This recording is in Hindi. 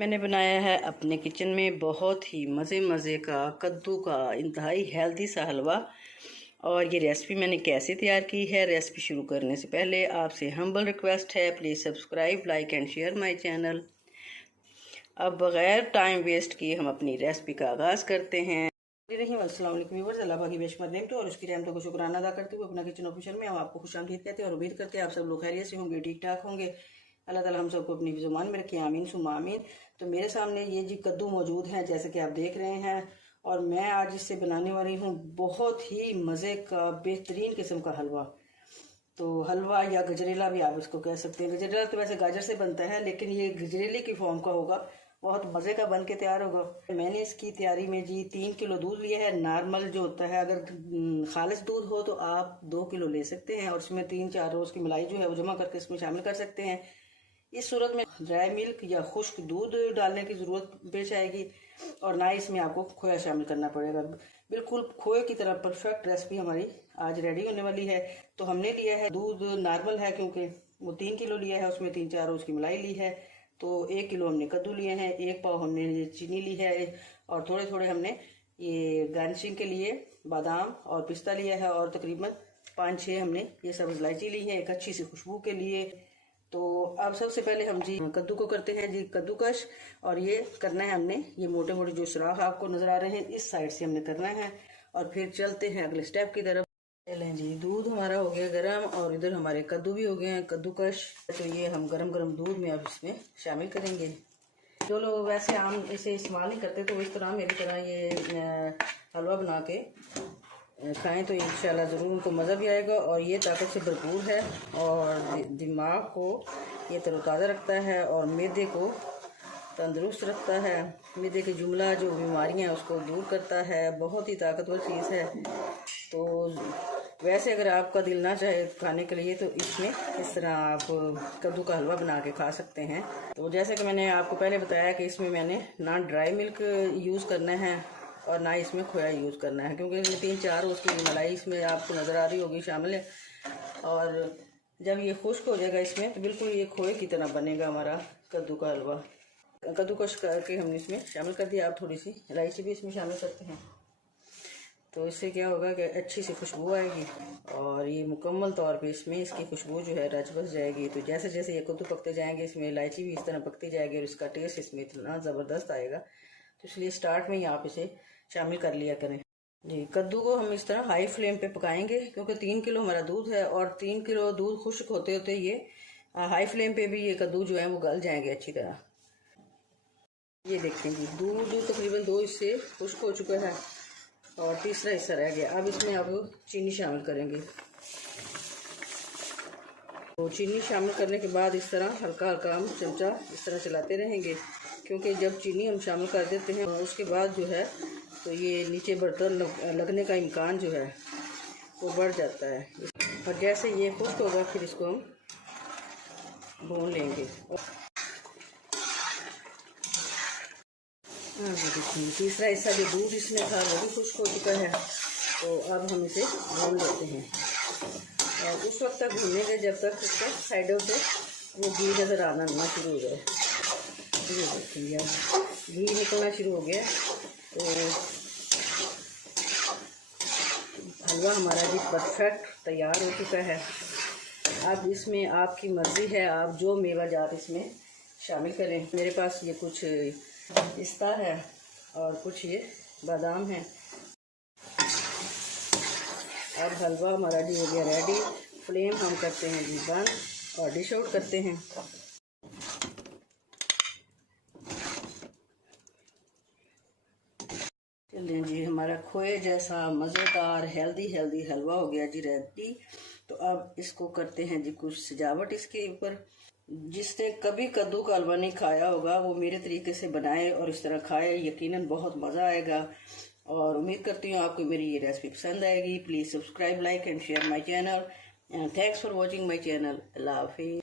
मैंने बनाया है अपने किचन में बहुत ही मज़े का कद्दू का इंतहाई हेल्दी सा हलवा। और ये रेसिपी मैंने कैसे तैयार की है, रेसिपी शुरू करने से पहले आपसे हम्बल रिक्वेस्ट है, please subscribe, like and share my channel. अब बग़ैर टाइम वेस्ट किए हम अपनी रेसिपी का आगाज़ करते हैं। अस्सलाम वालेकुम व्यूअर्स, अल्लाह पाक की बेशुमार नेमतों और उसकी रहमतों को शुक्राना अदा करते हुए अपना किचन ऑफिशियल में हम आपको खुशामदीद कहते हैं और उम्मीद करते हैं आप सब लोग खैरियत से होंगे, ठीक ठाक होंगे। अल्लाह ताला हम सबको अपनी ज़ुबान में रखे, आमीन सुम्मा आमीन। तो मेरे सामने ये जी कद्दू मौजूद हैं जैसे कि आप देख रहे हैं, और मैं आज इससे बनाने वाली हूँ बहुत ही मज़े का बेहतरीन किस्म का हलवा। तो हलवा या गजरेला भी आप इसको कह सकते हैं। गजरेला तो वैसे गाजर से बनता है, लेकिन ये गजरेले की फॉर्म का होगा, बहुत मज़े का बन के तैयार होगा। मैंने इसकी तैयारी में जी 3 किलो दूध लिया है। नॉर्मल जो होता है, अगर खालिश दूध हो तो आप 2 किलो ले सकते हैं और इसमें 3-4 रोज़ की मलाई जो है वो जमा करके इसमें शामिल कर सकते हैं। इस सूरत में ड्राई मिल्क या खुश्क दूध डालने की ज़रूरत पेश आएगी और ना इसमें आपको खोया शामिल करना पड़ेगा। बिल्कुल खोए की तरह परफेक्ट रेसिपी हमारी आज रेडी होने वाली है। तो हमने लिया है दूध नॉर्मल है, क्योंकि वो 3 किलो लिया है, उसमें 3-4 रोज़ की मलाई ली है। तो 1 किलो हमने कद्दू लिए हैं, 1 पाव हमने चीनी ली है और थोड़े थोड़े हमने ये गार्निशिंग के लिए बादाम और पिस्ता लिया है और तकरीबन 5-6 हमने ये सब्ज़ इलायची ली है एक अच्छी सी खुशबू के लिए। तो अब सबसे पहले हम जी कद्दू को करते हैं जी कद्दूकश। और ये करना है हमने, ये मोटे मोटे जो सुराख आपको नज़र आ रहे हैं इस साइड से हमने करना है। और फिर चलते हैं अगले स्टेप की तरफ। चलें जी, दूध हमारा हो गया गरम और इधर हमारे कद्दू भी हो गए हैं कद्दूकश। तो ये हम गरम गरम दूध में अब इसमें शामिल करेंगे। जो लोग वैसे आम इसे इस्तेमाल नहीं करते तो इस तरह मेरी तरह ये हलवा बना के खाएं तो इंशाल्लाह ज़रूर उनको मज़ा भी आएगा। और ये ताकत से भरपूर है और दिमाग को ये तरोताज़ा रखता है और मैदे को तंदुरुस्त रखता है। मैदे की जुमला जो बीमारियां हैं उसको दूर करता है, बहुत ही ताकतवर चीज़ है। तो वैसे अगर आपका दिल ना चाहे खाने के लिए तो इसमें इस तरह आप कद्दू का हलवा बना के खा सकते हैं। तो जैसे कि मैंने आपको पहले बताया कि इसमें मैंने ना ड्राई मिल्क यूज़ करना है और ना इसमें खोया यूज़ करना है, क्योंकि इसमें 3-4 उसकी मलाई इसमें आपको नज़र आ रही होगी शामिल है। और जब ये खुश्क हो जाएगा इसमें तो बिल्कुल ये खोए की तरह बनेगा हमारा कद्दू का हलवा। कद्दूकश करके हमने इसमें शामिल कर दिया। आप थोड़ी सी इलायची भी इसमें शामिल करते हैं तो इससे क्या होगा कि अच्छी सी खुशबू आएगी और ये मुकम्मल तौर पे इसमें इसकी खुशबू जो है रच बस जाएगी। तो जैसे जैसे ये कद्दू पकते जाएंगे इसमें इलायची भी इस तरह पकती जाएगी और इसका टेस्ट इसमें इतना ज़बरदस्त आएगा। तो इसलिए स्टार्ट में ही आप इसे शामिल कर लिया करें जी। कद्दू को हम इस तरह हाई फ्लेम पे पकाएंगे, क्योंकि 3 किलो हमारा दूध है और 3 किलो दूध खुश्क होते होते ये हाई फ्लेम पे भी ये कद्दू जो है वो गल जाएंगे अच्छी तरह। ये देखें जी, दूध तकरीबन 2 हिस्से खुश्क हो चुका है और तीसरा हिस्सा रह गया। अब इसमें अब चीनी शामिल करेंगे। तो चीनी शामिल करने के बाद इस तरह हल्का हल्का हम चमचा इस तरह चलाते रहेंगे, क्योंकि जब चीनी हम शामिल कर देते हैं उसके बाद जो है तो ये नीचे बर्तन लगने का इम्कान जो है वो बढ़ जाता है। और जैसे ये खुश्क होगा फिर इसको हम भून लेंगे। हाँ जी, देखिए तीसरा हिस्सा जो दूध इसमें था वो भी खुश्क हो चुका है। तो अब हम इसे भून लेते हैं और उस वक्त तक भूनेंगे जब तक इसका साइडों से वो घी नज़र आना शुरू हो जाए। ये देखिए अब घी निकलना शुरू हो गया। तो हलवा हमारा भी परफेक्ट तैयार हो चुका है। अब इसमें आपकी मर्ज़ी है, आप जो मेवा जात इसमें शामिल करें। मेरे पास ये कुछ पिस्ता है और कुछ ये बादाम है। अब हलवा हमारा जी हो गया रेडी। फ्लेम हम करते हैं जी बंद और डिश आउट करते हैं। चलिए जी, हमारा खोए जैसा मज़ेदार हेल्दी हलवा हो गया जी रेडी। तो अब इसको करते हैं जी कुछ सजावट इसके ऊपर। जिसने कभी कद्दू का हलवा नहीं खाया होगा वो मेरे तरीके से बनाए और इस तरह खाए, यकीनन बहुत मज़ा आएगा। और उम्मीद करती हूँ आपको मेरी ये रेसिपी पसंद आएगी। Please subscribe, like and share my channel. Thanks for watching my channel. अल्लाह हाफिज़।